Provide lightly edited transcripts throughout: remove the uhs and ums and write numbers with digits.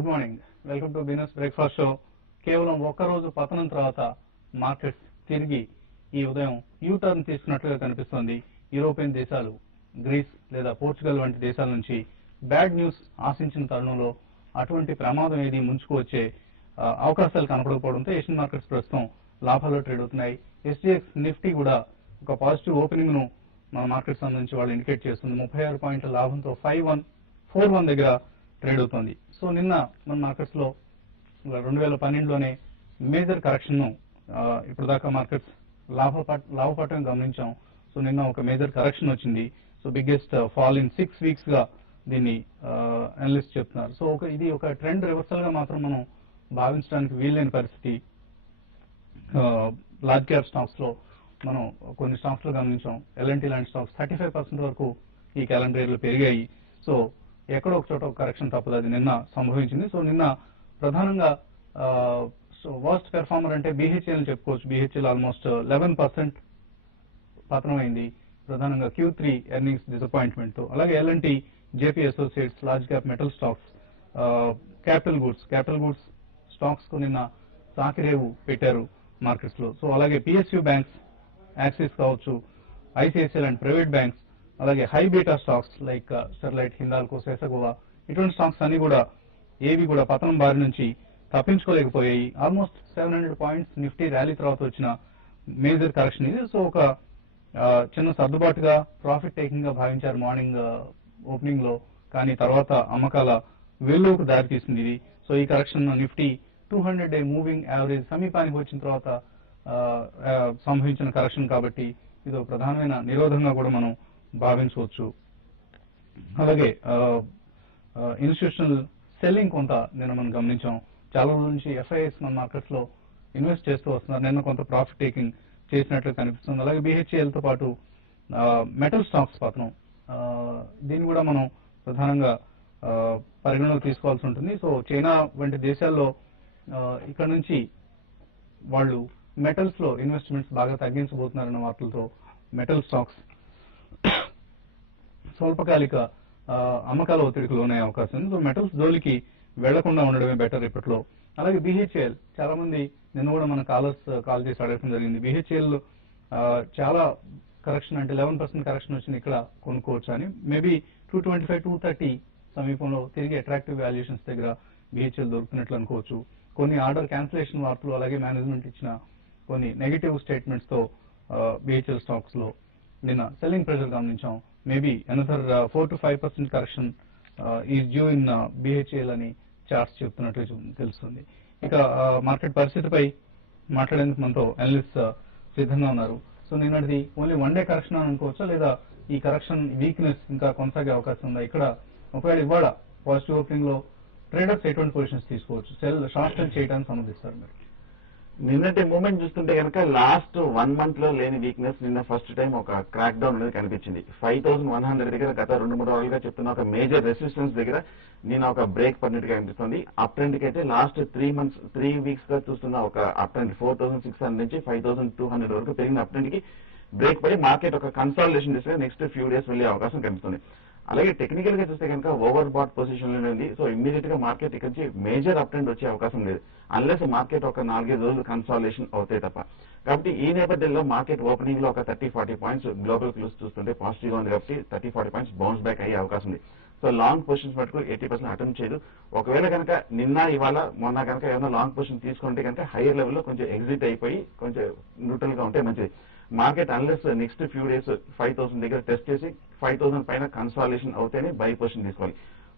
Good morning. Welcome to business breakfast show. కేవలం ఒక్కరోజు పతనం తర్వాత మార్కెట్స్ తిరిగి ఈ ఉదయం యూ టర్న్ తీసుకున్నట్లుగా కనిపిస్తోంది. యూరోపియన్ దేశాలు, గ్రీస్ లేదా పోర్చుగల్ వంటి దేశాల నుంచి బ్యాడ్ న్యూస్ ఆశించిన తరుణంలో అటువంటి ప్రమాదం ఏది ముంచుకు వచ్చే అవకాశాలు కనపడకపోవడంతో ఏషియన్ మార్కెట్స్ ప్రస్తుతం లాభాల్లో ట్రేడ్ అవుతున్నాయి. ఎస్జీఎక్స్ నిఫ్టీ కూడా ఒక పాజిటివ్ ఓపెనింగ్ ను మన మార్కెట్ సంబంధించి వాళ్ళు ఇండికేట్ చేస్తుంది. 36 పాయింట్ల లాభంతో 5141 దగ్గర ట్రేడ్ అవుతోంది. సో నిన్న మన మార్కెట్స్ లో 2012లోనే మేజర్ కరెక్షన్ ను ఇప్పుడు దాకా మార్కెట్స్ లాభపడటం గమనించాం. సో నిన్న ఒక మేజర్ కరెక్షన్ వచ్చింది. So biggest fall in 6 weeks గా దీన్ని అనలిస్ట్ చెప్తున్నారు. సో ఇది ఒక ట్రెండ్ రివర్సల్ గా మాత్రం మనం భావించడానికి వీల్లేని పరిస్థితి. లార్జ్ క్యాప్ స్టాక్స్ లో మనం కొన్ని స్టాక్స్ లో గమనించాం. ఎల్ఎన్టీ లాంటి స్టాక్స్ 35% వరకు ఈ క్యాలెండర్ ఇయర్ లో పెరిగాయి. సో ఎక్కడో ఒక చోట కరెక్షన్ తప్పదు, అది నిన్న సంభవించింది. సో నిన్న ప్రధానంగా వర్స్ట్ పెర్ఫార్మర్ అంటే బీహెచ్ఎల్ చెప్పుకోవచ్చు. బీహెచ్ఎల్ ఆల్మోస్ట్ 11% పతనమైంది, ప్రధానంగా Q3 ఎర్నింగ్స్ డిసప్పాయింట్మెంట్ తో. అలాగే LNT, JP associates, large cap metal stocks, capital goods stocks కు నిన్న సాకిరేవు పెట్టారు మార్కెట్స్ లో. సో అలాగే పిఎస్యూ బ్యాంక్స్, యాక్సిస్ కావచ్చు, ఐసిఐసిఐ అండ్ ప్రైవేట్ బ్యాంక్స్, అలాగే high beta stocks like Sterlite, Hindalco, Sesa Goa, ఇటువంటి స్టాక్స్ అన్ని కూడా ఏవి కూడా పతనం బారి నుంచి తప్పించుకోలేకపోయాయి. ఆల్మోస్ట్ 700 పాయింట్స్ నిఫ్టీ ర్యాలీ తర్వాత వచ్చిన మేజర్ కరెక్షన్ ఇది. సో ఒక చిన్న సర్దుబాటుగా ప్రాఫిట్ టేకింగ్ గా భావించారు మార్నింగ్ ఓపెనింగ్ లో, కానీ తర్వాత అమ్మకాల వెల్లువకు దారితీసింది ఇది. సో ఈ కరెక్షన్ నిఫ్టీ 200-డే మూవింగ్ యావరేజ్ సమీపానికి వచ్చిన తర్వాత సంభవించిన కరెక్షన్ కాబట్టి ఇది ఒక ప్రధానమైన నిరోధంగా కూడా మనం భావించవచ్చు. అలాగే ఇన్స్టిట్యూషనల్ సెల్లింగ్ కొంత నిన్న మనం గమనించాం. చాలా రోజుల నుంచి ఎఫ్ఐఎస్ మన మార్కెట్స్ లో ఇన్వెస్ట్ చేస్తూ వస్తున్నారు. నిన్న కొంత ప్రాఫిట్ టేకింగ్ చేసినట్లు కనిపిస్తుంది. అలాగే బీహెచ్ఎల్ తో పాటు మెటల్ స్టాక్స్ పతనం, దీన్ని కూడా మనం ప్రధానంగా పరిగణలోకి తీసుకోవాల్సి ఉంటుంది. సో చైనా వంటి దేశాల్లో ఇక్కడ నుంచి వాళ్ళు మెటల్స్ లో ఇన్వెస్ట్మెంట్స్ బాగా తగ్గించబోతున్నారన్న వార్తలతో మెటల్ స్టాక్స్ స్వల్పకాలిక అమ్మకాల ఒత్తిడికి లోనే అవకాశం ఉంది. సో మెటల్స్ జోలికి వెళ్లకుండా ఉండడమే బెటర్ ఇప్పట్లో. అలాగే బీహెచ్ఎల్, చాలా మంది నిన్న కూడా మన కాల్ చేసి అడగడం జరిగింది. బీహెచ్ఎల్ చాలా కరెక్షన్ అంటే 11% కరెక్షన్ వచ్చింది, ఇక్కడ కొనుక్కోవచ్చు అని. మేబీ 225, 230 సమీపంలో తిరిగి అట్రాక్టివ్ వాల్యుయేషన్స్ దగ్గర బీహెచ్ఎల్ దొరుకుతున్నట్లు అనుకోవచ్చు. కొన్ని ఆర్డర్ క్యాన్సిలేషన్ వార్తలు, అలాగే మేనేజ్మెంట్ ఇచ్చిన కొన్ని నెగటివ్ స్టేట్మెంట్స్ తో బీహెచ్ఎల్ స్టాక్స్ లో నిన్న సెల్లింగ్ ప్రెషర్ గమనించాం. Maybe another 4 to 5% correction is due in BHL అని చార్ట్స్ చెప్తున్నట్లు తెలుస్తుంది. ఇక మార్కెట్ పరిస్థితిపై మాట్లాడేందుకు మనతో అనలిస్ట్ సిద్ధంగా ఉన్నారు. సో నిన్నటిది ఓన్లీ 1 డే కరెక్షన్ అని అనుకోవచ్చా, లేదా ఈ కరెక్షన్ వీక్నెస్ ఇంకా కొనసాగే అవకాశం ఉందా? ఇక్కడ ఒకవేళ ఇవాళ పాజిటివ్ ఓపెనింగ్ లో ట్రేడర్స్ ఎటువంటి పొజిషన్స్ తీసుకోవచ్చు, షార్ట్ సెల్ చేయడానికి సంబంధిస్తారు మీరు? నిన్నటి మూమెంట్ చూస్తుంటే కనుక లాస్ట్ 1 month లో లేని వీక్నెస్ నిన్న ఫస్ట్ టైం ఒక క్రాక్ డౌన్ అనేది కనిపించింది. 5100 దగ్గర గత 2-3 రోజులుగా చెప్తున్న ఒక మేజర్ రెసిస్టెన్స్ దగ్గర నేను ఒక బ్రేక్ పడినట్టుగా కనిపిస్తుంది. అప్ ట్రెండ్ కి అయితే లాస్ట్ 3 weeks గా చూస్తున్న ఒక అప్ ట్రెండ్ 4600 నుంచి 5200 వరకు పెరిగిన అప్ ట్రెండ్ కి బ్రేక్ పడి మార్కెట్ ఒక కన్సాలిడేషన్ దిశగా నెక్స్ట్ ఫ్యూ డేస్ వెళ్లే అవకాశం కనిపిస్తుంది. అలాగే టెక్నికల్ గా చూస్తే కనుక ఓవర్ బాట్ పొజిషన్ లోనే ఉంది. సో ఇమ్మీడియట్ గా మార్కెట్ ఇక్కడ నుంచి మేజర్ అప్ ట్రెండ్ వచ్చే అవకాశం లేదు, అన్లెస్ మార్కెట్ ఒక 4-5 రోజులు కన్సాలిడేషన్ అవుతాయి తప్ప. కాబట్టి ఈ నేపథ్యంలో మార్కెట్ ఓపెనింగ్ లో ఒక 30-40 పాయింట్స్ గ్లోబల్ క్లూస్ చూస్తుంటే పాజిటివ్ గా ఉంది. కాబట్టి 30-40 పాయింట్స్ బౌన్స్ బ్యాక్ అయ్యే అవకాశం ఉంది. సో లాంగ్ పొజిషన్స్ మటుకు 80% అటెంప్ట్ చేయదు. ఒకవేళ కనుక నిన్న ఇవాళ మొన్న కనుక ఏమైనా లాంగ్ పొజిషన్ తీసుకుంటే కనుక హైయర్ లెవెల్లో కొంచెం ఎగ్జిట్ అయిపోయి కొంచెం న్యూట్రల్ గా ఉంటే మంచిది. Market unless next few days 5000 దగ్గర టెస్ట్ చేసి 5000 పైన కన్సాలిడేషన్ అవుతేనే బై పొజిషన్ తీసుకోవాలి.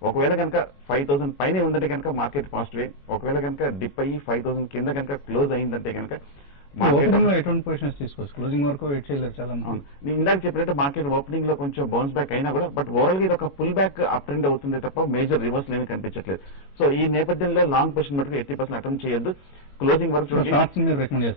ఒకవేళ కనుక 5000 పైనే ఉందంటే కనుక మార్కెట్ పాజిటివ్. ఒకవేళ కనుక డిప్ అయ్యి 5000 కింద కనుక క్లోజ్ అయిందంటే కనుక ఎటువంటి పొజిషన్స్ తీసుకోవచ్చు, క్లోజింగ్ వరకు వెయిట్ చేయలేదు చాలా. నేను ఇందాక చెప్పినట్టు మార్కెట్ ఓపెనింగ్ లో కొంచెం బౌన్స్ బ్యాక్ అయినా కూడా బట్ ఓవరాల్ గా ఒక పుల్ బ్యాక్ అప్ ట్రెండ్ అవుతుంది తప్ప మేజర్ రివర్స్ ఏమీ కనిపించట్లేదు. సో ఈ నేపథ్యంలో లాంగ్ పొజిషన్ మటుకు 80% అటెంప్ట్ చేయొద్దు. క్లోజింగ్ వరకు 5120,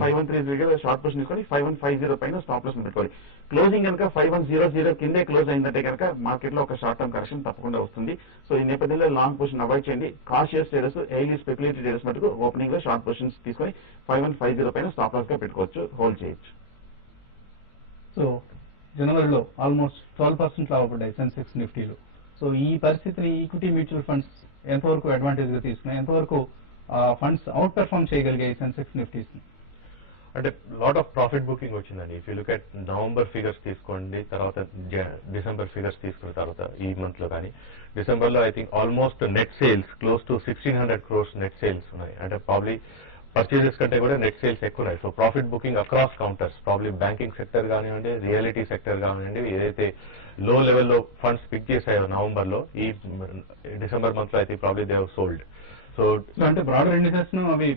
5130 షార్ట్ పొజిషన్ తీసుకొని 5150 పైన స్టాప్ లాస్ పెట్టుకోవాలి. క్లోజింగ్ కనుక 5100 కిందే క్లోజ్ అయిందంటే కనుక మార్కెట్ లో ఒక షార్ట్ టర్మ్ కరెక్షన్ తప్పకుండా వస్తుంది. సో ఈ నేపథ్యంలో లాంగ్ పొజిషన్ అవాయిడ్ చేయండి. Cautious traders, highly speculative traders మటుకు ఓపెనింగ్ లో షార్ట్ పొజిషన్స్ తీసుకొని 5150 పైన స్టాప్ లాస్ గా పెట్టుకోవచ్చు, హోల్డ్ చేయొచ్చు. సో జనవరిలో ఆల్మోస్ట్ 12% లాభపడ్డాయి సెన్సెక్స్ నిఫ్టీలు. సో ఈ పరిస్థితిని ఈక్విటీ మ్యూచువల్ ఫండ్స్ ఎంతవరకు అడ్వాంటేజ్ గా తీసుకున్నాయి, ఎంతవరకు ఫండ్స్ అవుట్ పెర్ఫార్మ్ చేయగలిగాయి సెన్సెక్స్ నిఫ్టీస్? అంటే లాట్ ఆఫ్ ప్రాఫిట్ బుకింగ్ వచ్చిందండి. If you look at November figures తీసుకోండి, తర్వాత డిసెంబర్ ఫిగర్స్ తీసుకున్న తర్వాత ఈ మంత్ లో కానీ, డిసెంబర్ లో I think almost net sales close to 1600 crores net sales ఉన్నాయి. అంటే ప్రాబ్లీ పర్చేజెస్ కంటే కూడా నెట్ సేల్స్ ఎక్కువ ఉన్నాయి. So profit booking across counters, probably banking sector కానివ్వండి, రియాలిటీ సెక్టర్ కానివ్వండి, ఏదైతే లో లెవెల్లో ఫండ్స్ పిక్ చేశాయో నవంబర్ లో, ఈ డిసెంబర్ మంత్ లో అయితే probably they have sold. So అంటే బ్రాడర్ ఇండిసెస్ అవి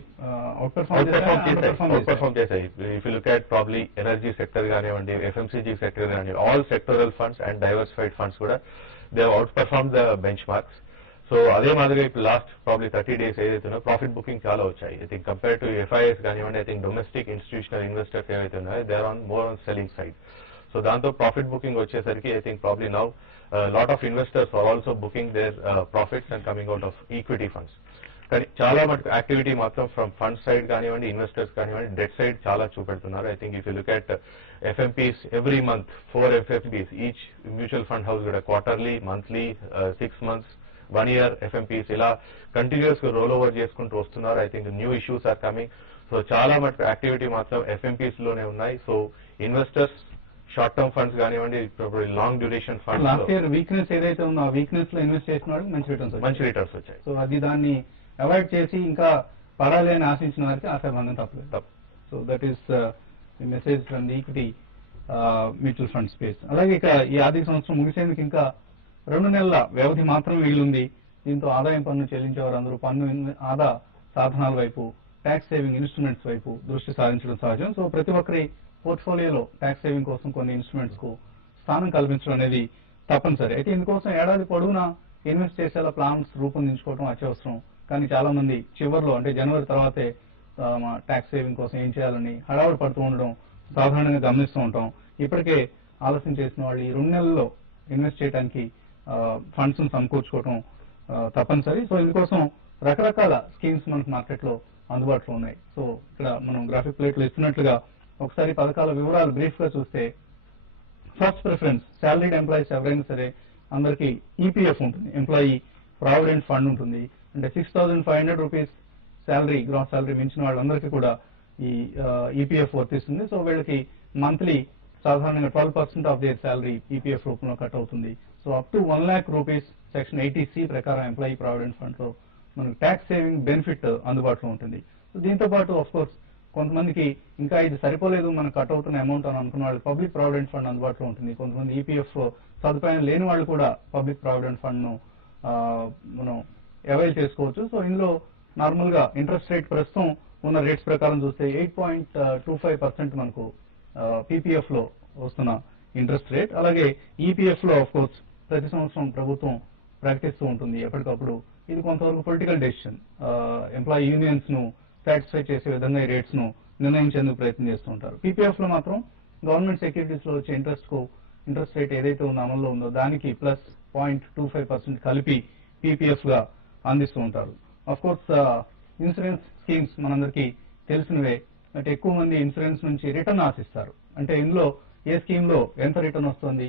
అవుట్ పెర్ఫార్మ్ చేశాయి. If you look at probably energy sector కానివ్వండి, ఎఫ్ఎంసీజీ సెక్టర్ కానివ్వండి, all sectoral funds and diversified funds కూడా they outperform the benchmarks. So అదే మాదిరిగా ఇప్పుడు last probably 30 days ఏదైతే ప్రాఫిట్ బుకింగ్ చాలా వచ్చాయి. I think compare to FIs కానివ్వండి, I think domestic institutional investors ఏవైతే ఉన్నాయో they are on more on selling side. So దాంతో ప్రాఫిట్ బుకింగ్ వచ్చేసరికి I think probably now lot of investors are also booking their profits and coming out of equity funds. కానీ చాలా మటుకు activity మాత్రం from fund side కానివ్వండి, investors కానివ్వండి, debt side చాలా చూపెడుతున్నారు. I think if you look at FMPs every month 4 FMPs each mutual fund house కూడా quarterly, monthly, 6 months, 1 year FMPs ఇలా కంటిన్యూస్ గా రోల్ ఓవర్ చేసుకుంటూ వస్తున్నారు. I think new issues are coming. So చాలా మటుకు activity మాత్రం ఎఫ్ఎంపీస్ లోనే ఉన్నాయి. So investors short term funds కానివ్వండి, long duration funds last year weakness ఏదైతే ఉందో ఆ వీక్నెస్ లో ఇన్వెస్ట్ చేసిన వాళ్ళకి మంచి రిటర్న్స్ వచ్చాయి. సో అది దాన్ని అవాయిడ్ చేసి ఇంకా పడాలి అని ఆశించిన వారికి ఆశాభంగం తప్పలేదు. So that is the message from the equity mutual fund space. అలాగే ఇక ఈ ఆర్థిక సంవత్సరం ముగిసేందుకు ఇంకా 2 నెలల వ్యవధి మాత్రమే మిగిలింది. దీంతో ఆదాయం పన్ను చెల్లించేవారు అందరూ పన్ను ఆదా సాధనాల వైపు, ట్యాక్స్ సేవింగ్ ఇన్స్ట్రుమెంట్స్ వైపు దృష్టి సారించడం సహజం. సో ప్రతి ఒక్కరి పోర్ట్ఫోలియోలో ట్యాక్స్ సేవింగ్ కోసం కొన్ని ఇన్స్ట్రుమెంట్స్ కు స్థానం కల్పించడం అనేది తప్పనిసరి. అయితే ఇందుకోసం ఏడాది పొడవునా ఇన్వెస్ట్ చేసేలా ప్లాన్స్ రూపొందించుకోవడం అత్యవసరం. కానీ చాలా మంది చివరిలో అంటే జనవరి తర్వాతే ట్యాక్స్ సేవింగ్ కోసం ఏం చేయాలని హడావుడి పడుతూ ఉండడం సాధారణంగా గమనిస్తూ ఉంటాం. ఇప్పటికే ఆలస్యం చేసిన వాళ్ళు ఈ 2 నెలల్లో ఇన్వెస్ట్ చేయడానికి ఫండ్స్ ను సమకూర్చుకోవడం తప్పనిసరి. సో ఇందుకోసం రకరకాల స్కీమ్స్ మనకు మార్కెట్ లో అందుబాటులో ఉన్నాయి. సో ఇక్కడ మనం గ్రాఫిక్ ప్లేట్ లో ఇస్తున్నట్లుగా ఒకసారి పథకాల వివరాలు బ్రీఫ్ గా చూస్తే, ఫస్ట్ ప్రిఫరెన్స్ సాలరీడ్ ఎంప్లాయీస్ ఎవరైనా సరే అందరికీ ఈపీఎఫ్ ఉంటుంది, ఎంప్లాయీ ప్రావిడెంట్ ఫండ్ ఉంటుంది. అంటే 6,500 రూపీస్ శాలరీ, గ్రాస్ శాలరీ మించిన వాళ్ళందరికీ కూడా ఈ ఈపీఎఫ్ వర్తిస్తుంది. సో వీళ్ళకి మంత్లీ సాధారణంగా 12% ఆఫ్ దేర్ శాలరీ ఈపీఎఫ్ రూపంలో కట్ అవుతుంది. So up to 1 lakh rupees section 80C ప్రకారం ఎంప్లాయీ ప్రావిడెంట్ ఫండ్ లో మనకు ట్యాక్స్ సేవింగ్ బెనిఫిట్ అందుబాటులో ఉంటుంది. సో దీంతో పాటు ఆఫ్ కోర్స్ కొంతమందికి ఇంకా ఇది సరిపోలేదు మనకు కట్ అవుతున్న అమౌంట్ అని అనుకున్న వాళ్ళు పబ్లిక్ ప్రావిడెంట్ ఫండ్ అందుబాటులో ఉంటుంది. కొంతమంది ఈపీఎఫ్ సదుపాయం లేని వాళ్ళు కూడా పబ్లిక్ ప్రావిడెంట్ ఫండ్ ను మనం అవైల్ చేసుకోవచ్చు. సో ఇందులో నార్మల్ గా ఇంట్రెస్ట్ రేట్ ప్రస్తుతం ఉన్న రేట్స్ ప్రకారం చూస్తే 8.25% మనకు పీపీఎఫ్ లో వస్తున్న ఇంట్రెస్ట్ రేట్. అలాగే ఈపీఎఫ్ లో ఆఫ్ కోర్స్ ప్రతి సంవత్సరం ప్రభుత్వం ప్రకటిస్తూ ఉంటుంది ఎప్పటికప్పుడు. ఇది కొంతవరకు పొలిటికల్ డెసిషన్, ఎంప్లాయీ యూనియన్స్ ను సాటిస్ఫై చేసే విధంగా ఈ రేట్స్ ను నిర్ణయించేందుకు ప్రయత్నం చేస్తూ ఉంటారు. పీపీఎఫ్ లో మాత్రం గవర్నమెంట్ సెక్యూరిటీస్ లో వచ్చే ఇంట్రెస్ట్ రేట్ ఏదైతే ఉందో అమల్లో ఉందో దానికి ప్లస్ 0.25% కలిపి పీపీఎఫ్ గా అందిస్తూ ఉంటారు. అఫ్ కోర్స్ ఇన్సూరెన్స్ స్కీమ్స్ మనందరికీ తెలిసినవే. అంటే ఎక్కువ మంది ఇన్సూరెన్స్ నుంచి రిటర్న్ ఆశిస్తారు. అంటే ఇందులో ఏ స్కీమ్ లో ఎంత రిటర్న్ వస్తుంది,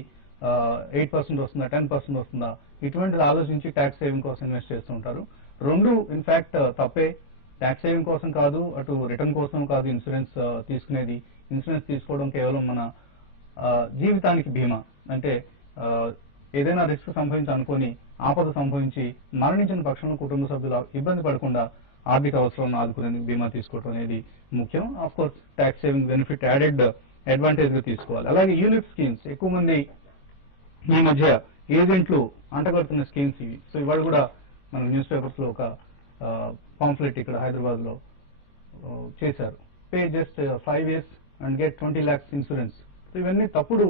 8% వస్తుందా, 10% వస్తుందా, ఇటువంటిది ఆలోచించి ట్యాక్స్ సేవింగ్ కోసం ఇన్వెస్ట్ చేస్తూ ఉంటారు. రెండు ఇన్ఫాక్ట్ తప్పే. ట్యాక్స్ సేవింగ్ కోసం కాదు, అటు రిటర్న్ కోసం కాదు ఇన్సూరెన్స్ తీసుకునేది. ఇన్సూరెన్స్ తీసుకోవడం కేవలం మన జీవితానికి బీమా. అంటే ఏదైనా రిస్క్ సంభవించి అనుకోని ఆపద సంభవించి మరణించిన పక్షంలో కుటుంబ సభ్యులు ఇబ్బంది పడకుండా ఆర్థిక అవసరాలను ఆదుకునేందుకు బీమా తీసుకోవడం అనేది ముఖ్యం. Of course tax saving benefit added advantage గా తీసుకోవాలి. అలాగే యూలిప్ స్కీమ్స్ ఎక్కువ మంది ఈ మధ్య ఏజెంట్లు అంటగడుతున్న స్కీమ్స్ ఇవి. సో ఇవాళ కూడా మన న్యూస్ పేపర్స్ లో ఒక పాంఫ్లెట్ ఇక్కడ హైదరాబాద్ లో చేశారు. Pay just 5 years and get 20 lakhs insurance. So ఇవన్నీ తప్పుడు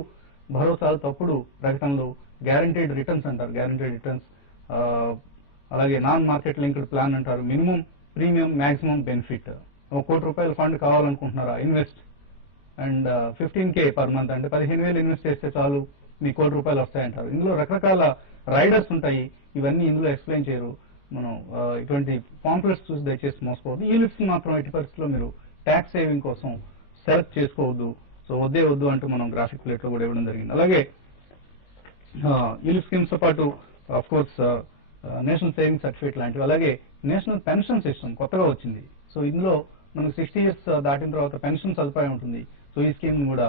భరోసాలు, తప్పుడు ప్రకటనలు. గ్యారంటీడ్ రిటర్న్స్ అంటారు, గ్యారంటీడ్ రిటర్న్స్. అలాగే నాన్ మార్కెట్ లింక్డ్ ప్లాన్ అంటారు. Minimum premium, maximum benefit. 1 కోటి రూపాయల ఫండ్ కావాలనుకుంటున్నారా, invest and 15K per month, అంటే 15,000 ఇన్వెస్ట్ చేస్తే చాలు మీ 1 కోటి రూపాయలు వస్తాయంటారు. ఇందులో రకరకాల రైడర్స్ ఉంటాయి. ఇవన్నీ ఇందులో ఎక్స్ప్లెయిన్ చేయరు. మనం ఇటువంటి పాంప్లెట్స్ చూసి దయచేసి మోసపోవద్దు. ఈ లిస్ట్ మాత్రం ఎట్టి పరిస్థితుల్లో మీరు ట్యాక్స్ సేవింగ్ కోసం సెలెక్ట్ చేసుకోవద్దు. సో వద్దు అంటూ మనం గ్రాఫిక్ ప్లేట్ లో కూడా ఇవ్వడం జరిగింది. అలాగే ఈ స్కీమ్స్ తో పాటు of course national saving certificate లాంటివి, అలాగే నేషనల్ పెన్షన్ సిస్టమ్ కొత్తగా వచ్చింది. సో ఇందులో మనకు 60 years దాటిన తర్వాత పెన్షన్ సదుపాయం ఉంటుంది. సో ఈ స్కీమ్ కూడా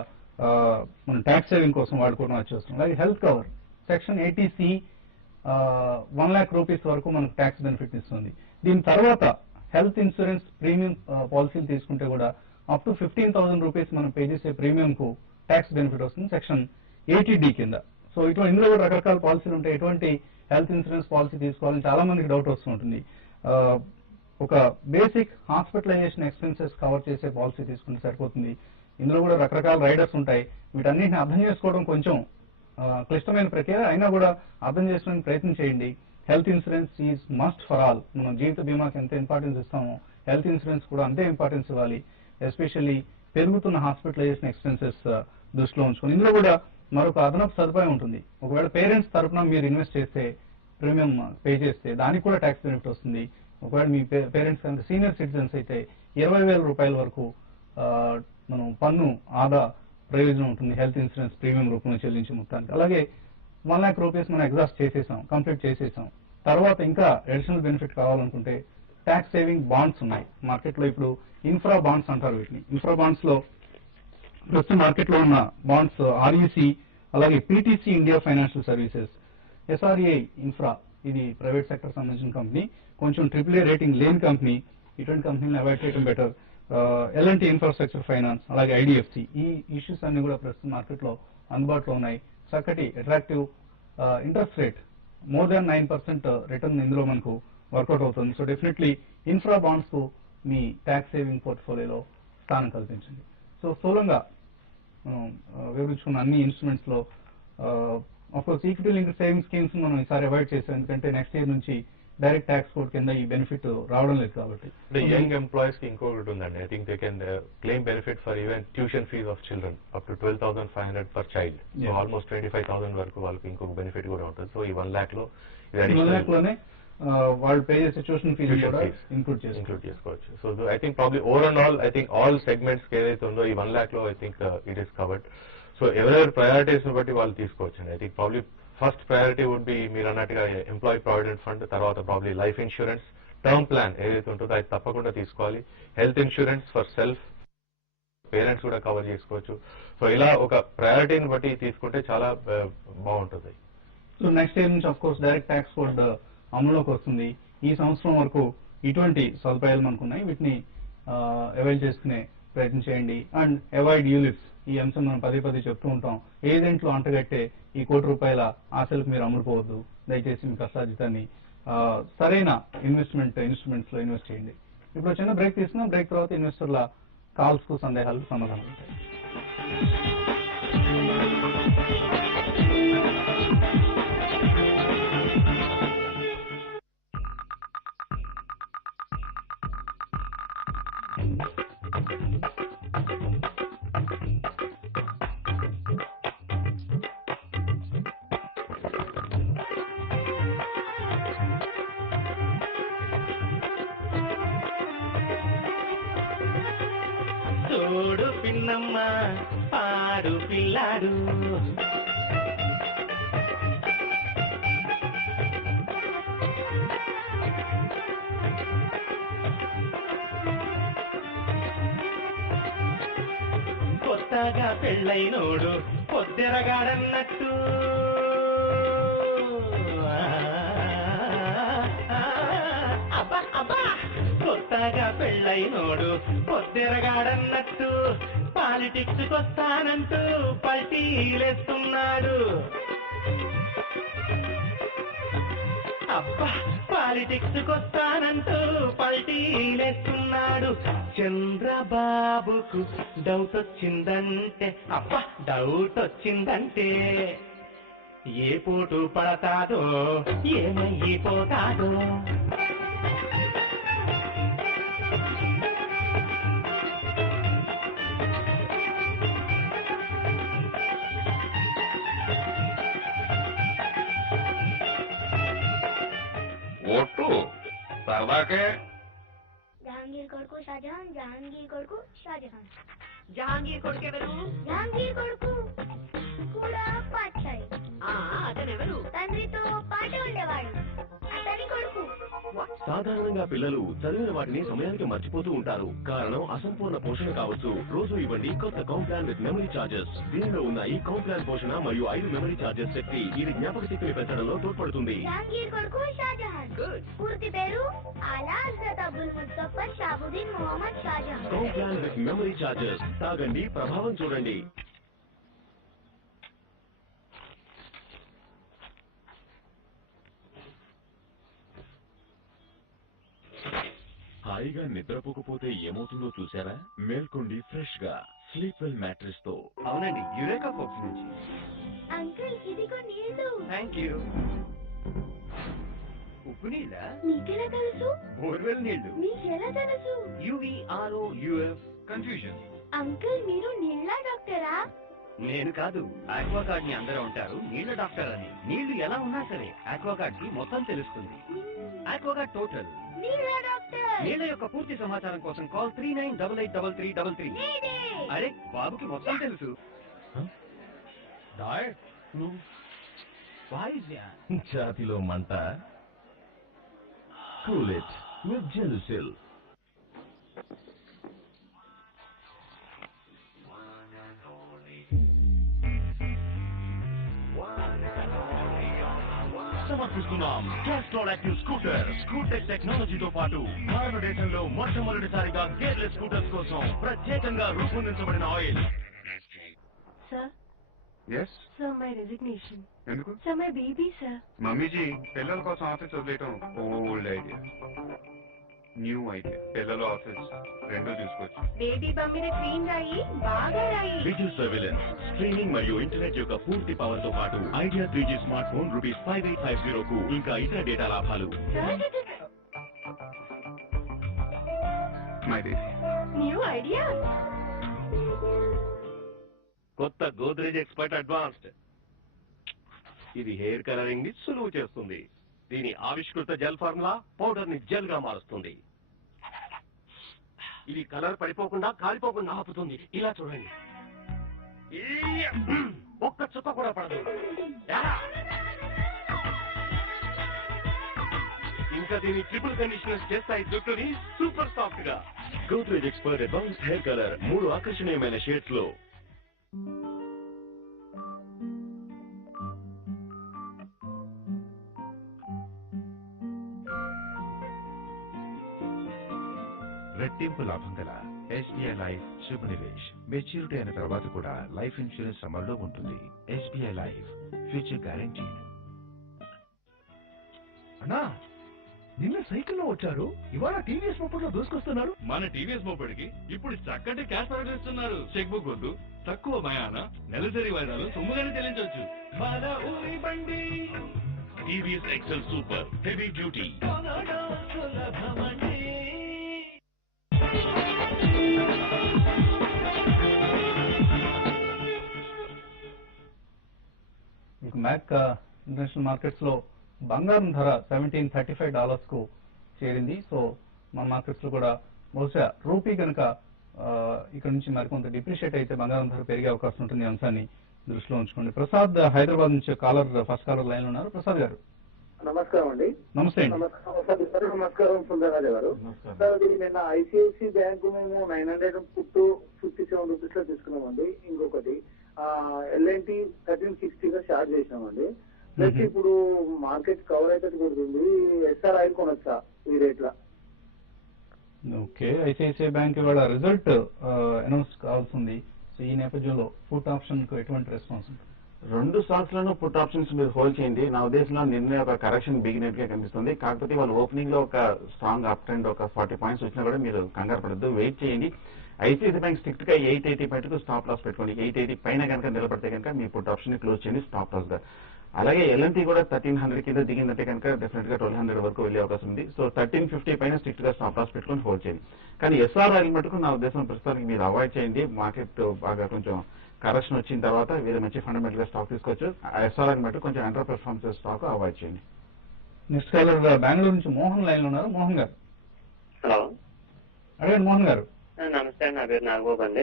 మనం ట్యాక్స్ సేవింగ్ కోసం వాడుకోవడం వచ్చేస్తాం. అలాగే health cover section 80C 1 lakh rupees వరకు మనకు ట్యాక్స్ బెనిఫిట్ ఇస్తుంది. దీని తర్వాత హెల్త్ ఇన్సూరెన్స్ ప్రీమియం పాలసీలు తీసుకుంటే కూడా అప్ టు 15,000 రూపీస్ మనం పే చేసే ప్రీమియం కు ట్యాక్స్ బెనిఫిట్ వస్తుంది సెక్షన్ 80D కింద. సో ఇందులో కూడా రకరకాల పాలసీలు ఉంటాయి. ఎటువంటి హెల్త్ ఇన్సూరెన్స్ పాలసీ తీసుకోవాలని చాలా మందికి డౌట్ వస్తుంటుంది. ఒక బేసిక్ హాస్పిటలైజేషన్ ఎక్స్పెన్సెస్ కవర్ చేసే పాలసీ తీసుకుంటే సరిపోతుంది. ఇందులో కూడా రకరకాల రైడర్స్ ఉంటాయి. వీటన్నిటిని అర్థం చేసుకోవడం కొంచెం క్లిష్టమైన ప్రక్రియ, అయినా కూడా అర్థం చేసుకోవడానికి ప్రయత్నం చేయండి. Health insurance is must for all. మనం జీవిత బీమాకి ఎంత ఇంపార్టెన్స్ ఇస్తామో హెల్త్ ఇన్సూరెన్స్ కూడా అంతే ఇంపార్టెన్స్ ఇవ్వాలి. ఎస్పెషల్లీ పెరుగుతున్న హాస్పిటలైజేషన్ ఎక్స్పెన్సెస్ దృష్టిలో ఉంచుకొని ఇందులో కూడా మరొక అదనపు సదుపాయం ఉంటుంది. ఒకవేళ పేరెంట్స్ తరఫున మీరు ఇన్వెస్ట్ చేస్తే ప్రీమియం పే చేస్తే దానికి కూడా ట్యాక్స్ బెనిఫిట్ వస్తుంది. ఒకవేళ మీ పేరెంట్స్ కనుక సీనియర్ సిటిజన్స్ అయితే 20,000 రూపాయల వరకు మనం పన్ను ఆదా ప్రయోజనం ఉంటుంది హెల్త్ ఇన్సూరెన్స్ ప్రీమియం రూపంలో చెల్లించే మొత్తానికి. అలాగే 1 lakh రూపీస్ మనం ఎగ్జాస్ట్ చేసేసాం, కంప్లీట్ చేసేసాం. తర్వాత ఇంకా అడిషనల్ బెనిఫిట్ కావాలనుకుంటే ట్యాక్స్ సేవింగ్ బాండ్స్ ఉన్నాయి మార్కెట్లో. ఇప్పుడు ఇన్ఫ్రా బాండ్స్ అంటారు వీటిని. ఇన్ఫ్రా బాండ్స్ లో ప్రస్తుతం మార్కెట్ లో ఉన్న బాండ్స్ REC, అలాగే PTC India financial services, SREI infra, ఇది ప్రైవేట్ సెక్టర్ సంబంధించిన కంపెనీ, కొంచెం AAA రేటింగ్ లేని కంపెనీ. ఇటువంటి కంపెనీని అవాయిడ్ చేయడం బెటర్. L&T ఇన్ఫ్రాస్ట్రక్చర్ ఫైనాన్స్, అలాగే IDFC, ఈ ఇష్యూస్ అన్ని కూడా ప్రస్తుతం మార్కెట్ లో అందుబాటులో ఉన్నాయి. చక్కటి attractive interest rate more than 9% return ఇందులో మనకు వర్కౌట్ అవుతుంది. సో డెఫినెట్లీ ఇన్ఫ్రా బాండ్స్ కు మీ ట్యాక్స్ సేవింగ్ పోర్ట్ఫోలియోలో స్థానం కల్పించండి. సో స్థూలంగా మనం వివరించుకున్న అన్ని ఇన్స్ట్రుమెంట్స్ లో of course equity link saving schemes మనం ఈసారి అవాయిడ్ చేసాం, ఎందుకంటే నెక్స్ట్ ఇయర్ నుంచి డైరెక్ట్ ట్యాక్స్ కోడ్ కింద ఈ బెనిఫిట్ రావడం లేదు కాబట్టి. యంగ్ ఎంప్లాయీస్ కి ఇంకొకటి ఉందండి. I think they can claim benefit for even tuition fees of children up to 12,500 per child. So almost 25,000 వరకు వాళ్ళకి ఇంకొక బెనిఫిట్ కూడా ఉంటుంది. సో ఈ 1 lakh లో 1 lakh లోనే వాళ్ళు పే చేసే ట్యూషన్ ఫీజు కూడా ఇంక్లూడ్ చేసుకోవచ్చు. So I think probably over and all I think all segments ఏదైతే ఉందో ఈ 1 lakh లో I think it is covered. So ఎవరెవరి ప్రయారిటీస్ బట్టి వాళ్ళు తీసుకోవచ్చండి. I think probably first priority would be మీరు అన్నట్టుగా ఎంప్లాయీ ప్రావిడెంట్ ఫండ్, తర్వాత ప్రాబ్లీ లైఫ్ ఇన్సూరెన్స్, టర్మ్ ప్లాన్ ఏదైతే ఉంటుందో అది తప్పకుండా తీసుకోవాలి. Health insurance for self, parents కూడా కవర్ చేసుకోవచ్చు. సో ఇలా ఒక ప్రయారిటీని బట్టి తీసుకుంటే చాలా బాగుంటుంది. సో నెక్స్ట్ ఇయర్ నుంచి of course direct tax code అమలులోకి వస్తుంది. ఈ సంవత్సరం వరకు ఇటువంటి సదుపాయాలు మనకున్నాయి, వీటిని అవైల్ చేసుకునే ప్రయత్నం చేయండి. అండ్ అవాయిడ్ యూలిప్స్, ఈ అంశం మనం పదే పదే చెప్తూ ఉంటాం. ఏజెంట్లు అంటగట్టే ఈ ₹1,00,00,000 ఆశలకు మీరు అమ్ముడుపోవద్దు. దయచేసి మీ కష్టార్జితాన్ని సరైన ఇన్స్ట్రుమెంట్స్ లో ఇన్వెస్ట్ చేయండి. ఇప్పుడు చిన్న బ్రేక్ తీసుకున్నాం. బ్రేక్ తర్వాత ఇన్వెస్టర్ల కాల్స్ కు సందేహాలకు సమాధానం ఉంటాయి. చూడు పిన్నమ్మ పాడు పిల్లాడు, కొత్తగా పెళ్ళైనోడు పొద్దెరగాడన్నట్టు కొత్తగా పెళ్ళైనోడు పొద్దెరగాడన్నట్టు పాలిటిక్స్ కొస్తానంటూ పల్టీలేస్తున్నాడు. అబ్బా పాలిటిక్స్ కొస్తానంటూ పల్టీలేస్తున్నాడు. చంద్రబాబుకు డౌట్ వచ్చిందంటే, అబ్బా డౌట్ వచ్చిందంటే ఏ పోటు పడతాడో ఏమైపోతాడో. ఓటు సరదాకే. జహాంగీర్ కొడుకు షాజహాన్, జహాంగీర్ కొడుకు షాజహాన్. జహాంగీర్ కొడుకెవరు? జహాంగీర్ కొడుకు కూడా పాచాయి. అతనెవరు? తండ్రితో పాటు ఉండేవాడు. అతను సాధారణంగా పిల్లలు చదివిన వాటిని సమయానికి మర్చిపోతూ ఉంటారు. కారణం అసంపూర్ణ పోషణ కావచ్చు. రోజు ఇవ్వండి కొత్త కాంప్లాన్ విత్ మెమరీ చార్జెస్. దీనిలో ఉన్నాయి కాంప్లాన్ పోషణ మరియు 5 మెమరీ చార్జెస్ శక్తి. ఇది జ్ఞాపక శక్తిని పెంచడంలో తోడ్పడుతుంది. జహాంగీర్ కొడుకు షాజహాన్. పూర్తి పేరు Aala Hazrat Abdul Mustafa Shahabuddin Mohammed Shahjahan. Complan with memory chargers. తాగండి, ప్రభావం చూడండి. హాయిగా నిద్రపోకపోతే ఏమవుతుందో చూసారా? మేల్కొండి ఫ్రెష్ గా స్లీప్ వెల్ మ్యాట్రెస్ తో. అవునండి, యురేకా ఫోక్స్ నుంచి. అంకుల్ ఇదిగో నీళ్లు. Thank you. ఉప్పు నీళ్ళ? నీకెలా తెలుసు? బోర్వెల్ నీళ్లు. నీకెలా తెలుసు? UVROUF confusion. అంకుల్ మీరు నీళ్ళ డాక్టరా? నేను కాదు, ఆక్వాగార్డ్ ని అందరూ ఉంటారు నీళ్ల డాక్టర్ అని. నీళ్లు ఎలా ఉన్నా సరే ఆక్వాగార్డ్ కి మొత్తం తెలుస్తుంది. ఆక్వాగార్డ్ టోటల్ నీళ్ళ డాక్టర్. నీళ్ల యొక్క పూర్తి సమాచారం కోసం కాల్ 39883333. అరే బాబుకి మొత్తం తెలుసు. ఛాతిలో మంట, కూల్ ఇట్ విత్ జెలుసిల్. సమర్పిస్తున్నాం క్యాస్ట్రాల్ యాక్టివ్ స్కూటర్. స్కూటెక్ టెక్నాలజీతో పాటు భారతదేశంలో మొట్టమొదటిసారిగా గేర్లెస్ స్కూటర్స్ కోసం ప్రత్యేకంగా రూపొందించబడిన oil. Sir yes sir my resignation. ఎందుకు? Sir my baby sir. మమ్మీజీ పిల్లల కోసం ఆఫీస్ వదిలేయటం ఓల్డ్ ఐడియా. New idea. పిల్లలు ఆఫీస్ రెండూ చూసుకోవచ్చు. బేబీ బమ్మిన క్లీన్ రాయి, బాగా రాయి. డిజిటల్ సర్వేలెన్స్, స్ట్రీమింగ్ మరియు ఇంటర్నెట్ యొక్క పూర్తి పవర్ తో పాటు ఐడియా 3G స్మార్ట్ ఫోన్ ₹5850 కు ఇంకా ఇతర డేటా లాభాలు. My baby. New idea. కొత్త గోద్రేజ్ ఎక్స్పర్ట్ అడ్వాన్స్డ్. ఇది హెయిర్ కలరింగ్ ని సులువు చేస్తుంది. దీని ఆవిష్కృత జెల్ ఫార్ములా పౌడర్ ని జెల్ గా మారుస్తుంది. ఇది కలర్ పడిపోకుండా కాలిపోకుండా ఆపుతుంది. ఇలా చూడండి, ఒక్క చుక్క కూడా పడదు. ఇంకా దీని ట్రిపుల్ కండిషనర్స్ చేస్తాయి జుట్టుని సూపర్ సాఫ్ట్ గా. Godrej expert advance hair colour 3 ఆకర్షణీయమైన షేడ్స్ లో. రెట్టింపు లాభం గల SBI లైఫ్ శుభ నివేష్. మెచ్యూరిటీ అయిన తర్వాత కూడా లైఫ్ ఇన్సూరెన్స్ అమల్లో ఉంటుంది. SBI life future guaranteed. అన్నా నిన్న సైకిల్లో వచ్చారు, ఇవాళ టీవీఎస్ మొబైల్ లో దూసుకొస్తున్నారు. మన టీవీఎస్ మొబైల్కి ఇప్పుడు చక్కటి క్యాష్ ప్రకటిస్తున్నారు. చెక్ బుక్ వద్దు, తక్కువ భయాన నెలసరి వాయిదాలు సొమ్ముగానే చెల్లించవచ్చు. మన ఊరి బండి TVS XL super heavy duty. మ్యాక్ ఇంటర్నేషనల్ మార్కెట్స్ లో బంగారం ధర $1735 కు చేరింది. సో మన మార్కెట్స్ లో కూడా బహుశా రూపీ కనుక ఇక్కడ నుంచి మరికొంత డిప్రిషియేట్ అయితే బంగారం ధర పెరిగే అవకాశం ఉంటుంది. ఈ అంశాన్ని దృష్టిలో ఉంచుకోండి. ప్రసాద్ హైదరాబాద్ నుంచి ఫస్ట్ కాలర్ లైన్ లో ఉన్నారు. ప్రసాద్ గారు నమస్కారం అండి. నమస్తే అండి. నమస్కారం సుందరరాజు గారు. సార్ అది నిన్న ICICI బ్యాంకు మేము 957 రూపీస్ లో తీసుకున్నామండి. ఇంకొకటి LNT 1360 గా షార్ట్ చేసినామండి. ప్లస్ ఇప్పుడు మార్కెట్ కవర్ అయితే కొడుతుంది. SR ఆయిల్ కొనొచ్చా ఈ రేట్ లో? ఓకే, ఐసిఐసిఐ బ్యాంక్ ఇవాళ రిజల్ట్ అనౌన్స్ కావాల్సింది. సో ఈ నేపథ్యంలో ఫుట్ ఆప్షన్ కు ఎటువంటి రెస్పాన్స్ ఉంటుంది? 2 స్టాక్స్ లోనూ పుట్ ఆప్షన్స్ మీరు హోల్డ్ చేయండి. నా ఉద్దేశంలో నిన్న ఒక కరెక్షన్ బిగినెట్ గా కనిపిస్తుంది. కాకపోతే వాళ్ళు ఓపెనింగ్ లో ఒక స్ట్రాంగ్ అప్ ట్రెండ్ ఒక 40 పాయింట్స్ వచ్చినా కూడా మీరు కంగారు పడద్దు, వెయిట్ చేయండి. ఐసిఐసిఐ బ్యాంక్ స్ట్రిక్ట్ గా 880 పైన స్టాప్ లాస్ పెట్టుకోండి. 880 పైన కనుక నిలబడితే కనుక మీ పుట్ ఆప్షన్ ని క్లోజ్ చేయండి స్టాప్ లాస్ గా. అలాగే ఎల్ఎన్టీ కూడా 1300 కింద దిగిందంటే కనుక డెఫినెట్ గా 1200 వరకు వెళ్ళే అవకాశం ఉంది. సో 1350 పైన స్ట్రిక్ట్ గా స్టాప్ లాస్ పెట్టుకుని హోల్డ్ చేయండి. కానీ ఎస్ఆర్ ఆయిల్ మటుకు నా ఉద్దేశం ప్రస్తుతానికి మీరు అవాయిడ్ చేయండి. మార్కెట్ బాగా కొంచెం కరెక్షన్ వచ్చిన తర్వాత వేరే మంచి ఫండమెంటల్ గా స్టాక్ తీసుకోవచ్చు. ఎస్ఆర్ ఆయిల్ మటుకు కొంచెం అండర్ పెర్ఫార్మ్ చేసే స్టాక్ అవాయిడ్ చేయండి. నెక్స్ట్ కాలర్ బెంగళూరు నుంచి మోహన్ లైన్ లో ఉన్నారు. మోహన్ గారు. హలో, అడగండి మోహన్ గారు. నమస్తే అండి. నా పేరు నాగబాబు అండి.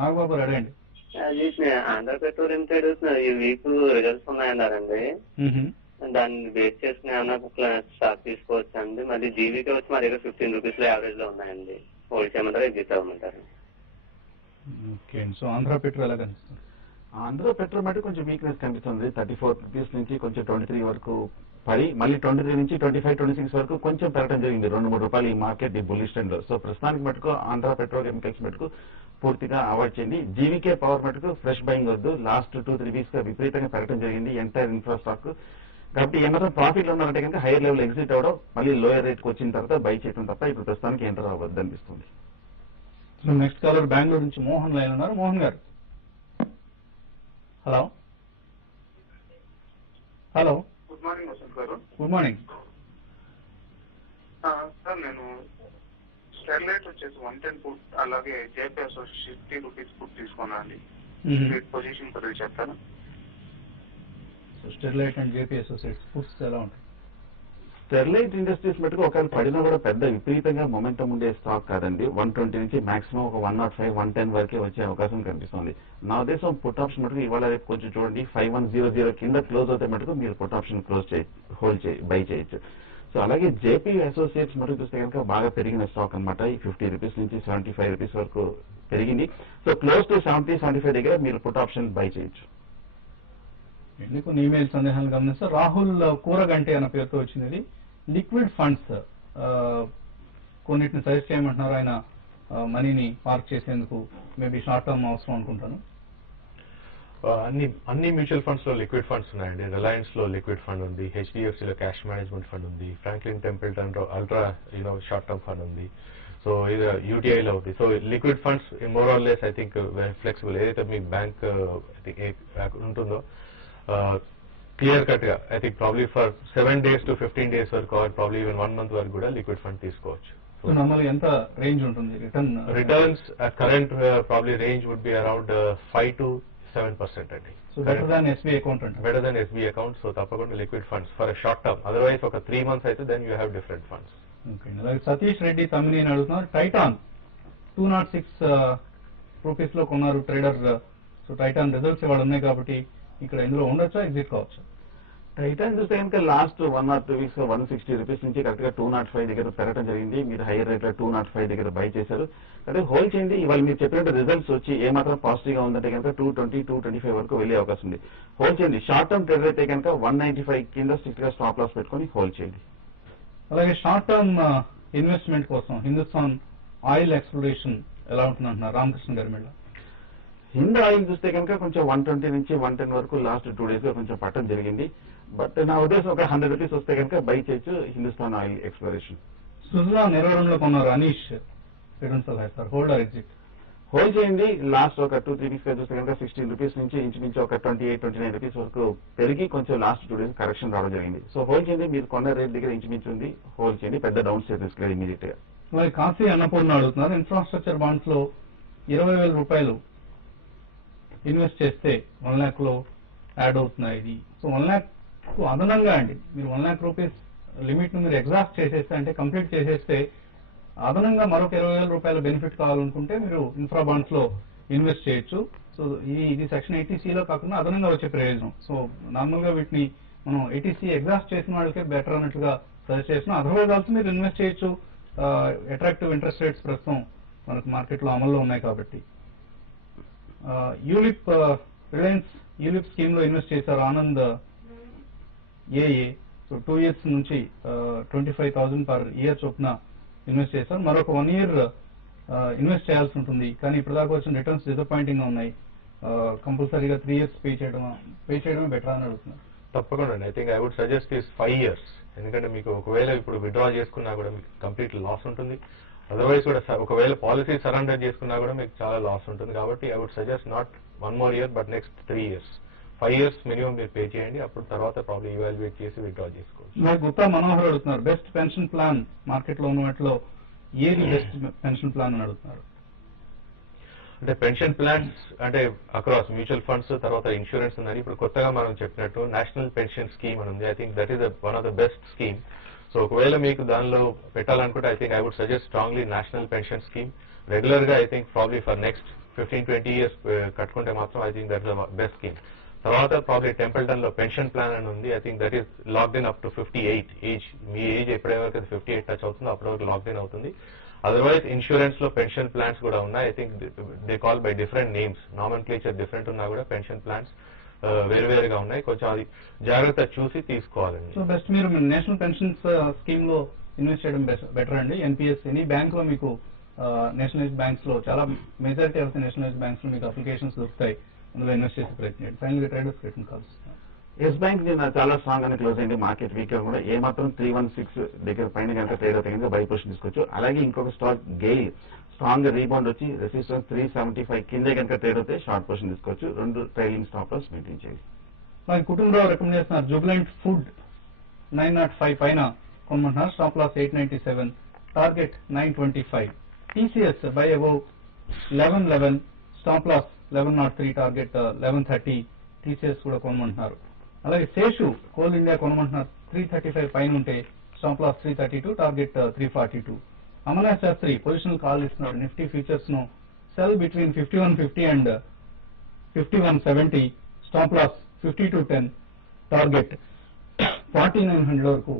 నాగబాబు గారు అడగండి. అది ఆంధ్ర పెట్రోల్ లిమిటెడ్ ఈ వీక్ రిజల్ట్స్ ఉన్నాయన్నారండి. దాన్ని బేస్ చేసుకుని ఏమన్నా స్టాక్ తీసుకోవచ్చు అండి. మళ్ళీ జీవికి వచ్చి మా దగ్గర 15 రూపీస్లో యావరేజ్లో ఉన్నాయండి. హోల్డ్ చేయమంటారా, ఎగ్జిట్ అవ్వమంటారు? ఓకే, సో ఆంధ్ర పెట్రోల్ ఎలా కనిపిస్తుంది? ఆంధ్ర పెట్రోల్ మట్టి కొంచెం వీక్నెస్ కనిపిస్తుంది. 34 రూపీస్ నుంచి కొంచెం 23 వరకు పడి మళ్ళీ 23 నుంచి 25, 26 వరకు కొంచెం పెరగడం జరిగింది. 2-3 రూపాయలు ఈ మార్కెట్ ఈ బుల్లిష్ ట్రెండ్ లో. సో ప్రస్తుతానికి మటుకు ఆంధ్ర పెట్రోల్ కెమికల్స్ మటుకు పూర్తిగా అవాయిడ్ చేయండి. జీవీకే పవర్ మటుకు ఫ్రెష్ బయింగ్ వద్దు. లాస్ట్ 2-3 వీక్స్ గా విపరీతంగా పెరగడం జరిగింది ఎంటైర్ ఇన్ఫ్రా స్టాక్. కాబట్టి ఏమాత్రం ప్రాఫిట్ ఉన్నారంటే కనుక హైయర్ లెవెల్ ఎగ్జిట్ అవ్వడం, మళ్ళీ లోయర్ రేట్ కి వచ్చిన తర్వాత బై చేయడం తప్ప ఇప్పుడు ప్రస్తుతానికి ఎంటర్ అవ్వద్దు అనిపిస్తుంది. సో నెక్స్ట్ కాలర్ బెంగళూరు నుంచి మోహన్ లైన్ ఉన్నారు. మోహన్ గారు, hello. Hello, good morning Vasanth గారు. Good morning. సార్ నేను స్టెర్లైట్ వచ్చేసి 110 ఫుట్, అలాగే జేపీఎస్ 50 రూపీస్ ఫుట్ తీసుకున్నా అండి. పొజిషన్ కొద్దిగా చెప్తాను. So Sterlite and JP associates puts ఎలా ఉంటాయి? స్టెర్లైట్ ఇండస్ట్రీస్ మటుకు ఒకవేళ పడినా కూడా పెద్ద విపరీతంగా మొమెంటం ఉండే స్టాక్ కాదండి. 120 నుంచి మాక్సిమం ఒక 105, 110 వరకే వచ్చే అవకాశం కనిపిస్తుంది. నా ఉద్దేశం పుట్ ఆప్షన్ మటుకు ఇవాళ రేపు కొంచెం చూడండి 5100 కింద క్లోజ్ అవుతే మటుకు మీరు పుట్ ఆప్షన్ బై చేయొచ్చు. సో అలాగే జేపీ అసోసియేట్స్ మటుకు చూస్తే కనుక బాగా పెరిగిన స్టాక్ అనమాట. ఈ 50 రూపీస్ నుంచి 75 రూపీస్ వరకు పెరిగింది. సో క్లోజ్ టు 70-75 దగ్గర మీరు పుట్ ఆప్షన్ బై చేయొచ్చు. ఎందుకు ఈమెయిల్ సందేహాలు గమనిస్తే రాహుల్ కూరగంటి అన్న పేరుతో వచ్చింది. లిక్విడ్ ఫండ్స్ కొన్నిటిని సజెస్ట్ చేయమంటున్నారు. ఆయన మనీని పార్క్ చేసేందుకు మేబీ షార్ట్ టర్మ్ అవసరం అనుకుంటాను. అన్ని మ్యూచువల్ ఫండ్స్ లో లిక్విడ్ ఫండ్స్ ఉన్నాయండి. రిలయన్స్ లో లిక్విడ్ ఫండ్ ఉంది, హెచ్డిఎఫ్సి లో క్యాష్ మేనేజ్మెంట్ ఫండ్ ఉంది, Franklin Templeton ultra short term fund ఉంది. సో ఇది యూటీఐలో ఉంది. So liquid funds more or less I think flexible. ఏదైతే మీకు బ్యాంక్ ఉంటుందో క్లియర్ కట్ గా I think probably for 7 days to 15 days వరకు ఆర్ ప్రాబ్లీ ఈవెన్ 1 month వరకు కూడా లిక్విడ్ ఫండ్ తీసుకోవచ్చు. సో నార్మల్గా ఎంత రేంజ్ ఉంటుంది returns? Current probably range would be around 5 to 7% అండి. So better than SBI account అంటే better than SBI account. So తప్పకుండా liquid funds for short term. Otherwise ఒక 3 months అయితే then you have different funds. Okay, అలాగే సతీష్ రెడ్డి తమ్మిని అడుగుతున్నారు. Titan 206 rupees లో కొన్నారు trader. So Titan results ఇవాళ ఉన్నాయి కాబట్టి ఇక్కడ ఇందులో ఉండొచ్చా, ఎగ్జిట్ కావచ్చు? టైటాన్ చూస్తే కనుక లాస్ట్ 1 or 2 వీక్స్ 160 రూపీస్ నుంచి కరెక్ట్ గా 205 దగ్గర పెరగడం జరిగింది. మీరు హైయర్ రేట్ లో 205 దగ్గర బై చేశారు. అంటే హోల్డ్ చేయండి. ఇవాళ మీరు చెప్పినట్టు రిజల్ట్స్ వచ్చి ఏమాత్రం పాజిటివ్ గా ఉందంటే కనుక 220, 225 వరకు వెళ్ళే అవకాశం ఉంది. హోల్డ్ చేయండి. షార్ట్ టర్మ్ ట్రేడర్ అయితే కనుక 195 కింద స్ట్రిక్ట్ గా స్టాప్ లాస్ పెట్టుకుని హోల్డ్ చేయండి. అలాగే షార్ట్ టర్మ్ ఇన్వెస్ట్మెంట్ కోసం హిందుస్థాన్ ఆయిల్ ఎక్స్ప్లోరేషన్ ఎలా ఉంటుందంటున్నారు రామకృష్ణ గారి మీద. హింద్ ఆయిల్ చూస్తే కనుక కొంచెం 120 నుంచి 110 వరకు లాస్ట్ 2 days గా కొంచెం పట్టడం జరిగింది. బట్ నా ఉద్దేశం ఒక 100 రూపీస్ వస్తే కనుక బై చేయొచ్చు హిందుస్థాన్ ఆయిల్ ఎక్స్ప్లోరేషన్. సుజలాన్ 22లో కొన్నారు అనీష్. రిటర్న్స్ ఎలా ఇస్తారు? Hold or exit? హోల్డ్ చేయండి. లాస్ట్ ఒక 2-3 వీక్స్ గా చూస్తే కనుక 16 రూపీస్ నుంచి ఇంచుమించు ఒక 28-29 రూపీస్ వరకు పెరిగి కొంచెం లాస్ట్ 2 days కరెక్షన్ రావడం జరిగింది. సో హోల్డ్ చేయండి. మీరు కొన్న రేట్ దగ్గర ఇంచుమించు ఉంది. హోల్డ్ చేయండి. పెద్ద డౌన్ స్టేట్ రిస్క్ లేదు ఇమీడియట్ గా. మరి కాశీ అన్నపూర్ణ అడుగుతున్నారు. ఇన్ఫ్రాస్ట్రక్చర్ బాండ్స్ లో 20,000 రూపాయలు ఇన్వెస్ట్ చేస్తే 1 lakh లో యాడ్ అవుతున్నాయి. ఇది సో 1 lakh అదనంగా అండి. మీరు 1 lakh రూపీస్ లిమిట్ ను మీరు ఎగ్జాస్ట్ చేసేస్తే, అంటే కంప్లీట్ చేసేస్తే అదనంగా మరొక 20,000 రూపాయల బెనిఫిట్ కావాలనుకుంటే మీరు ఇన్ఫ్రా బాండ్స్ లో ఇన్వెస్ట్ చేయొచ్చు. సో ఇది సెక్షన్ 80C లో కాకుండా అదనంగా వచ్చే ప్రయోజనం. సో నార్మల్ గా వీటిని మనం 80C ఎగ్జాస్ట్ చేసిన వాళ్ళకే బెటర్ అన్నట్టుగా సజెస్ట్ చేస్తున్నాం. అదర్వైజ్ ఆల్సో మీరు ఇన్వెస్ట్ చేయొచ్చు. అట్రాక్టివ్ ఇంట్రెస్ట్ రేట్స్ ప్రస్తుతం మనకు మార్కెట్ లో అమల్లో ఉన్నాయి కాబట్టి. యూలిప్ రిలయన్స్ యూలిప్ స్కీమ్ లో ఇన్వెస్ట్ చేశారు ఆనంద్ ఏఏ. సో 2 years నుంచి 25,000 పర్ ఇయర్ చొప్పున ఇన్వెస్ట్ చేశారు. మరొక 1 year ఇన్వెస్ట్ చేయాల్సి ఉంటుంది. కానీ ఇప్పటిదాకా వచ్చిన రిటర్న్స్ డిసప్పాయింటింగ్ గా ఉన్నాయి. కంపల్సరీగా 3 years పే చేయడమే బెటర్ అని అడుగుతున్నారు. తప్పకుండా I think I would suggest is 5 years. ఎందుకంటే మీకు ఒకవేళ ఇప్పుడు విత్డ్రా చేసుకున్నా కూడా మీకు కంప్లీట్ లాస్ ఉంటుంది. అదర్వైజ్ కూడా ఒకవేళ పాలసీ సరెండర్ చేసుకున్నా కూడా మీకు చాలా లాస్ ఉంటుంది. కాబట్టి I would suggest not 1 more year but next 3 years. 5 years minimum మీరు పే చేయండి. అప్పుడు తర్వాత ప్రాబ్లం ఇవాల్యుయేట్ చేసి విత్డ్రా చేసుకోవచ్చు. గుత్తా మనోహర్ అడుగుతున్నారు. బెస్ట్ పెన్షన్ ప్లాన్ మార్కెట్ లో ఉన్న వాటిలో ఏది బెస్ట్ పెన్షన్ ప్లాన్ అని అడుగుతున్నారు. అంటే పెన్షన్ ప్లాన్స్ అంటే అక్రాస్ మ్యూచువల్ ఫండ్స్, తర్వాత ఇన్సూరెన్స్ ఉందని ఇప్పుడు కొత్తగా మనం చెప్పినట్టు నేషనల్ పెన్షన్ స్కీమ్ అని ఉంది. I think that is one of the best scheme. So ఒకవేళ మీకు దానిలో పెట్టాలనుకుంటే I think I would suggest strongly national pension scheme. Regular గా I think probably for next 15-20 years కట్టుకుంటే మాత్రం I think that is the best scheme. తర్వాత probably Templeton లో pension plan అని ఉంది. I think that is locked in up to 58 age. మీ age ఎప్పుడైతే 58 touch అవుతుందో అప్పటి వరకు లాక్డ్ ఇన్ అవుతుంది. అదర్వైజ్ ఇన్సూరెన్స్ లో పెన్షన్ ప్లాన్స్ కూడా ఉన్నాయి. I think they call by different names, నామన్క్లేచర్ different ఉన్నా కూడా పెన్షన్ ప్లాన్స్ వేరువేరుగా ఉన్నాయి. కొంచెం అది జాగ్రత్త చూసి తీసుకోవాలండి. సో బెస్ట్ మీరు నేషనల్ పెన్షన్స్ స్కీమ్ లో ఇన్వెస్ట్ చేయడం బెటర్ అండి. ఎన్పిఎస్ ఎనీ బ్యాంక్ లో మీకు నేషనలైజ్డ్ బ్యాంక్స్ లో చాలా మెజారిటీ ఆఫ్ నేషనలైజ్డ్ బ్యాంక్స్ లో మీకు అప్లికేషన్స్ దొరుకుతాయి. అందులో ఇన్వెస్ట్ చేసే ప్రయత్నం. Final traders return calls. Yes Bank నిన్న చాలా స్ట్రాంగ్ అని క్లోజ్ అయింది. మార్కెట్ వీక్ కూడా ఏ మాత్రం 316 దగ్గర పైన కనుక ట్రేడ్ అవుతాయి కనుక బై పొజిషన్ తీసుకోవచ్చు. అలాగే ఇంకొక స్టాక్ గెయిల్ స్ట్రాంగ్ రీబౌండ్ వచ్చి రెసిస్టెన్స్ 375 కింద కనుక ట్రేడ్ అవుతే షార్ట్ పొజిషన్ తీసుకోవచ్చు. 2 ట్రైలింగ్ స్టాప్ లాస్ మెయింటైన్ చేయాలి. మన కుటుంబరావు రికమెండ్ చేస్తున్నారు జుబిలెంట్ ఫుడ్ 905 పైన కొనమంటున్నారు. Stop loss 897, target 925. TCS buy above 1111, stop loss 1103, target 1130. TCS కూడా కొనమంటున్నారు. అలాగే శేషు కోల్ ఇండియా కొనమంటున్నారు. 335 పైన ఉంటే stop loss 332, target 342. Amarnath Shastri positional call ఇస్తున్నారు. నిఫ్టీ ఫ్యూచర్స్ ను sell between 5150 and 5170, stop loss 5210, target 4900 వరకు.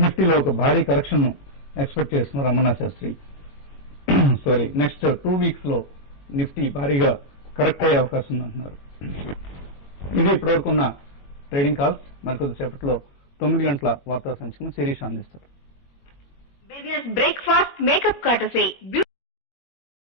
నిఫ్టీలో ఒక భారీ కరెక్షన్ ను ఎక్స్పెక్ట్ చేస్తున్నారు Amarnath Shastri. Sorry, next 2 weeks లో నిఫ్టీ భారీగా కరెక్ట్ అయ్యే అవకాశం ఉందంటున్నారు. ఇది ఇప్పటివరకున్న ట్రేడింగ్ కాల్స్. మరికొద్దిసేపట్లో 9 గంటల వార్తా సంచికను శిరీష్ అందిస్తారు. Business breakfast makeup courtesy.